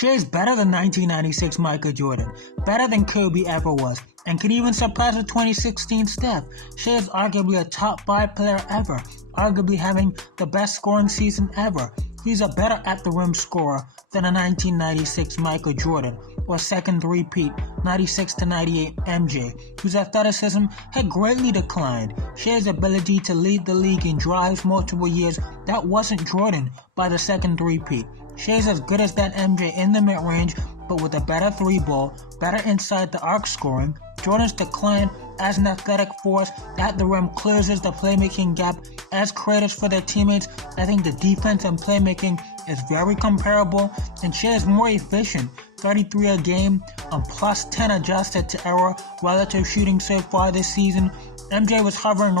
Shai is better than 1996 Michael Jordan, better than Kobe ever was, and can even surpass the 2016 Steph. Shai is arguably a top 5 player ever, arguably having the best scoring season ever. He's a better at-the-rim scorer than a 1996 Michael Jordan or second three-peat 96-98 MJ, whose athleticism had greatly declined. Shai's ability to lead the league in drives multiple years, that wasn't Jordan by the second three-peat. Shai's as good as that MJ in the mid-range, but with a better three ball, better inside the arc scoring. Jordan's decline as an athletic force at the rim closes the playmaking gap. As creators for their teammates, I think the defense and playmaking is very comparable, and Shai is more efficient, 33 a game, on plus 10 adjusted to error relative shooting so far this season. MJ was hovering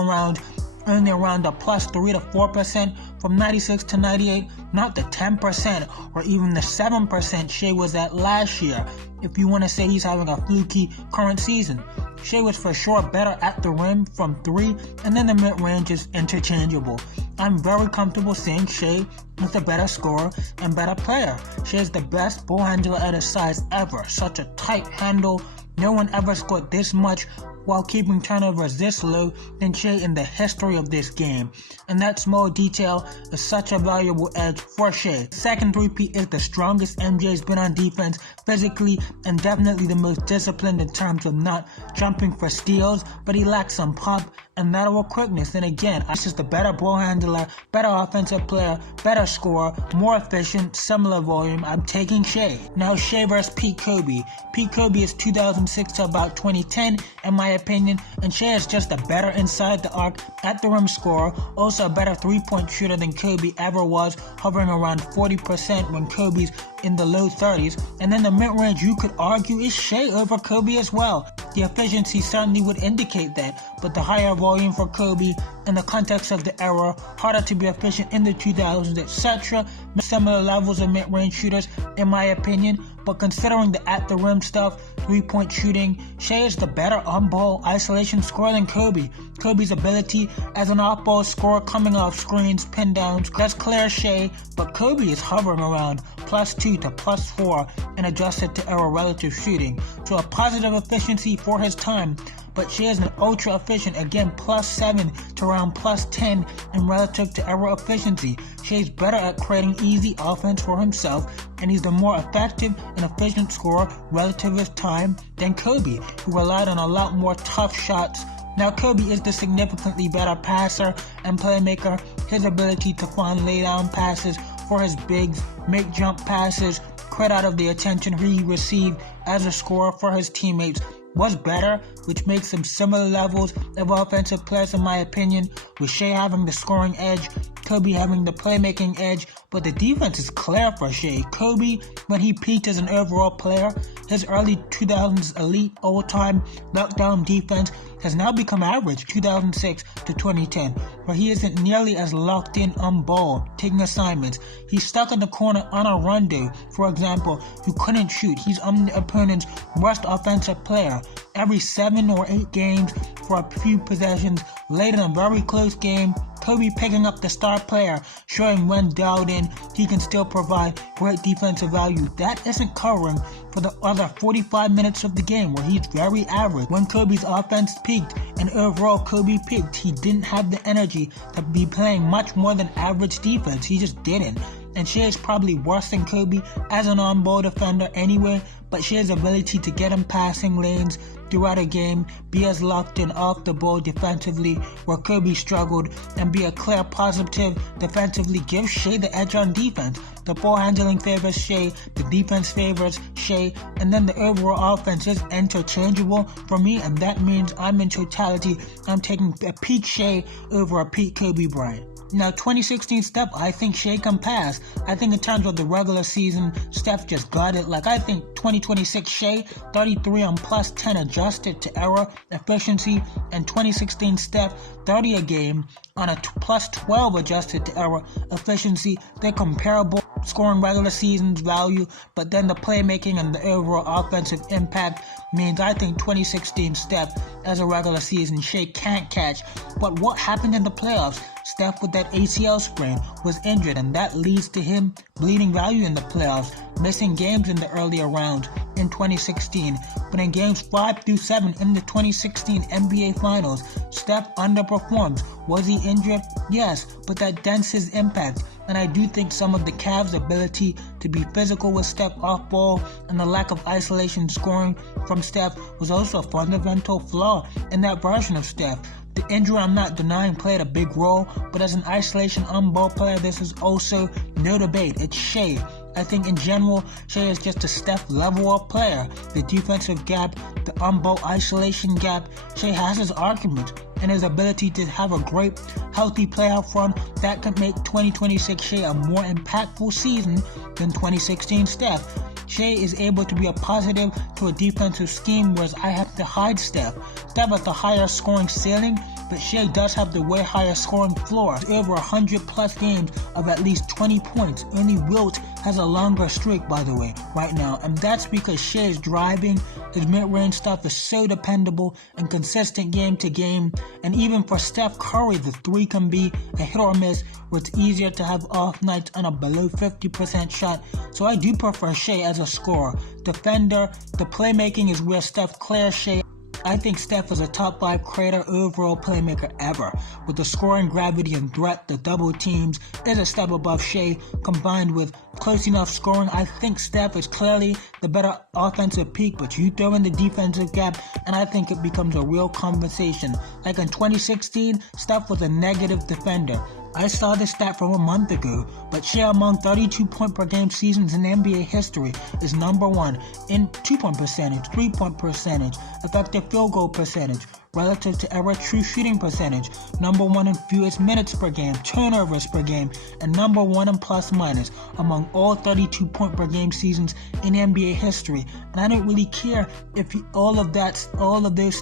only around a plus 3 to 4% from 96 to 98, not the 10% or even the 7% Shai was at last year, if you want to say he's having a fluky current season. Shai was for sure better at the rim from 3, and then the mid-range is interchangeable. I'm very comfortable saying Shai is the better scorer and better player. Shai is the best ball handler at his size ever. Such a tight handle. No one ever scored this much while keeping turnovers this low than Shai in the history of this game. And that small detail is such a valuable edge for Shai. Second three-peat is the strongest MJ's been on defense physically and definitely the most disciplined in terms of not jumping for steals, but he lacks some pop and lateral quickness. And again, this is the better ball handler, better offensive player, better scorer, more efficient, similar volume. I'm taking Shai. Now Shai versus Peak Kobe. Peak Kobe is 2006 to about 2010 in my opinion, and Shai is just a better inside the arc at the rim scorer, also a better three-point shooter than Kobe ever was, hovering around 40% when Kobe's in the low 30s, and then the mid-range you could argue is Shai over Kobe as well. The efficiency certainly would indicate that, but the higher volume for Kobe in the context of the era, harder to be efficient in the 2000s, etc. Similar levels of mid-range shooters in my opinion, but considering the at-the-rim stuff, three-point shooting, Shai is the better on-ball isolation scorer than Kobe. Kobe's ability as an off-ball scorer coming off screens, pin downs, that's clear Shai, but Kobe is hovering around plus 2 to plus 4 and adjusted to error relative shooting, so a positive efficiency for his time. But Shai is an ultra efficient, again plus 7 to around plus 10 in relative to error efficiency. Shai's better at creating easy offense for himself, and he's the more effective and efficient scorer relative to his time than Kobe, who relied on a lot more tough shots. Now Kobe is the significantly better passer and playmaker. His ability to find laydown passes for his bigs, make jump passes, create out of the attention he received as a scorer for his teammates was better, which makes them similar levels of offensive players in my opinion, with Shai having the scoring edge, Kobe having the playmaking edge, but the defense is clear for Shai. Kobe, when he peaked as an overall player, his early 2000s elite all-time lockdown defense has now become average 2006 to 2010, where he isn't nearly as locked in on ball, taking assignments. He's stuck in the corner on a rondo, for example, who couldn't shoot. He's on the opponent's worst offensive player. Every 7 or 8 games for a few possessions, late in a very close game, Kobe picking up the star player, showing when dialed in, he can still provide great defensive value. That isn't covering for the other 45 minutes of the game where he's very average. When Kobe's offense peaked and overall Kobe peaked, he didn't have the energy to be playing much more than average defense. He just didn't. And Shai is probably worse than Kobe as an on-ball defender anyway, but Shai's ability to get him passing lanes throughout a game, be as locked in off the ball defensively where Kobe struggled, and be a clear positive defensively gives Shai the edge on defense. The ball handling favors Shai, the defense favors Shai, and then the overall offense is interchangeable for me, and that means I'm in totality, I'm taking a peak Shai over a peak Kobe Bryant. Now, 2016 Steph, I think Shai can pass. I think in terms of the regular season, Steph just got it. Like, I think 2026 Shai, 33 on plus 10 adjusted to error efficiency, and 2016 Steph, 30 a game on a plus 12 adjusted to error efficiency. They're comparable. scoring regular season's value, but then the playmaking and the overall offensive impact means I think 2016 Steph as a regular season Shai can't catch. But what happened in the playoffs? Steph with that ACL sprain was injured, and that leads to him bleeding value in the playoffs, missing games in the earlier rounds in 2016. But in games 5 through 7 in the 2016 NBA Finals, Steph underperforms. Was he injured? Yes, but that dents his impact. And I do think some of the Cavs' ability to be physical with Steph off ball and the lack of isolation scoring from Steph was also a fundamental flaw in that version of Steph. The injury, I'm not denying, played a big role, but as an isolation on-ball player, this is also no debate. It's Shai. I think in general, Shai is just a Steph level of player. The defensive gap, the on-ball isolation gap, Shai has his argument, and his ability to have a great, healthy playoff run that could make 2026 Shai a more impactful season than 2016 Steph. Shai is able to be a positive to a defensive scheme, whereas I have to hide Steph. Steph has the higher scoring ceiling, but Shai does have the way higher scoring floor. Over 100 plus games of at least 20 points. Only Wilt has a longer streak, by the way, right now, and that's because Shai's driving, his mid-range stuff is so dependable and consistent game to game, and even for Steph Curry, the three can be a hit or miss, where it's easier to have off nights on a below 50% shot, so I do prefer Shai as a scorer. Defender, the playmaking is where Steph clears Shai. I think Steph is a top 5 creator overall playmaker ever. With the scoring gravity and threat, the double teams is a step above Shai. Combined with close enough scoring, I think Steph is clearly the better offensive peak, but you throw in the defensive gap and I think it becomes a real conversation. Like in 2016, Steph was a negative defender. I saw this stat from a month ago, but Shai among 32 point per game seasons in NBA history is number 1 in 2-point percentage, 3-point percentage, effective field goal percentage, relative to average true shooting percentage, number 1 in fewest minutes per game, turnovers per game, and number 1 in plus minus among all 32 point per game seasons in NBA history. And I don't really care if all of those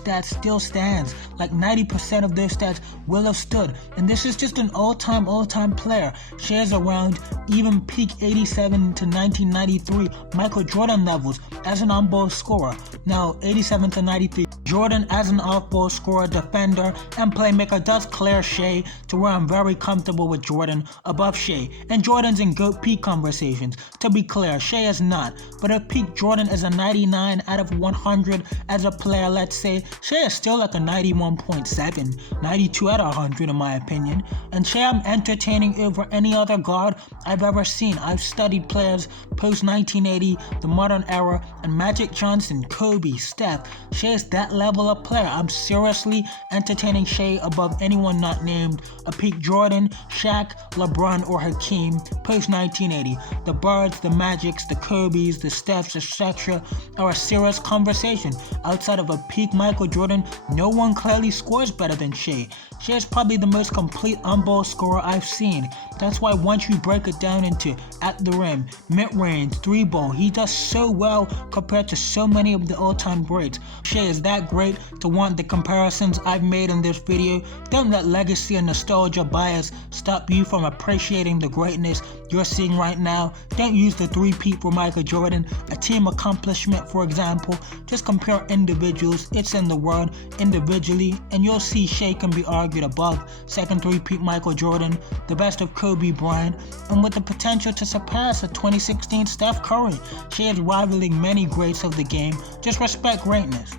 stats still stands. Like 90% of those stats will have stood. And this is just an all-time player. Shares around even peak 87 to 1993 Michael Jordan levels as an on-ball scorer. Now 87 to 93. Jordan as an off-ball scorer, defender, and playmaker does clear Shai to where I'm very comfortable with Jordan above Shai. And Jordan's in GOAT peak conversations. To be clear, Shai is not. But if peak Jordan is a 99 out of 100 as a player, let's say, Shai is still like a 91.7, 92 out of 100 in my opinion. And Shai I'm entertaining over any other guard I've ever seen. I've studied players post 1980, the modern era, and Magic Johnson, Kobe, Steph. Shai is that level of player. I'm seriously entertaining Shai above anyone not named a peak Jordan, Shaq, LeBron, or Hakeem post 1980. The Birds, the Magics, the Kobes, the Stephs, etc. are a serious conversation. Outside of a peak Michael Jordan, no one clearly scores better than Shai. Shai is probably the most complete on-ball scorer I've seen. That's why once you break it down into at the rim, mid-range, 3-ball, he does so well compared to so many of the all-time greats. Shai is that great to want the comparisons I've made in this video. Don't let legacy and nostalgia bias stop you from appreciating the greatness you're seeing right now. Don't use the three-peat for Michael Jordan, a team accomplishment for example. Just compare individuals, it's in the word, individually, and you'll see Shai can be argued above second three-peat Michael Jordan, the best of Kobe Bryant, and with the potential to surpass a 2016 Steph Curry. Shai is rivaling many greats of the game. Just respect greatness.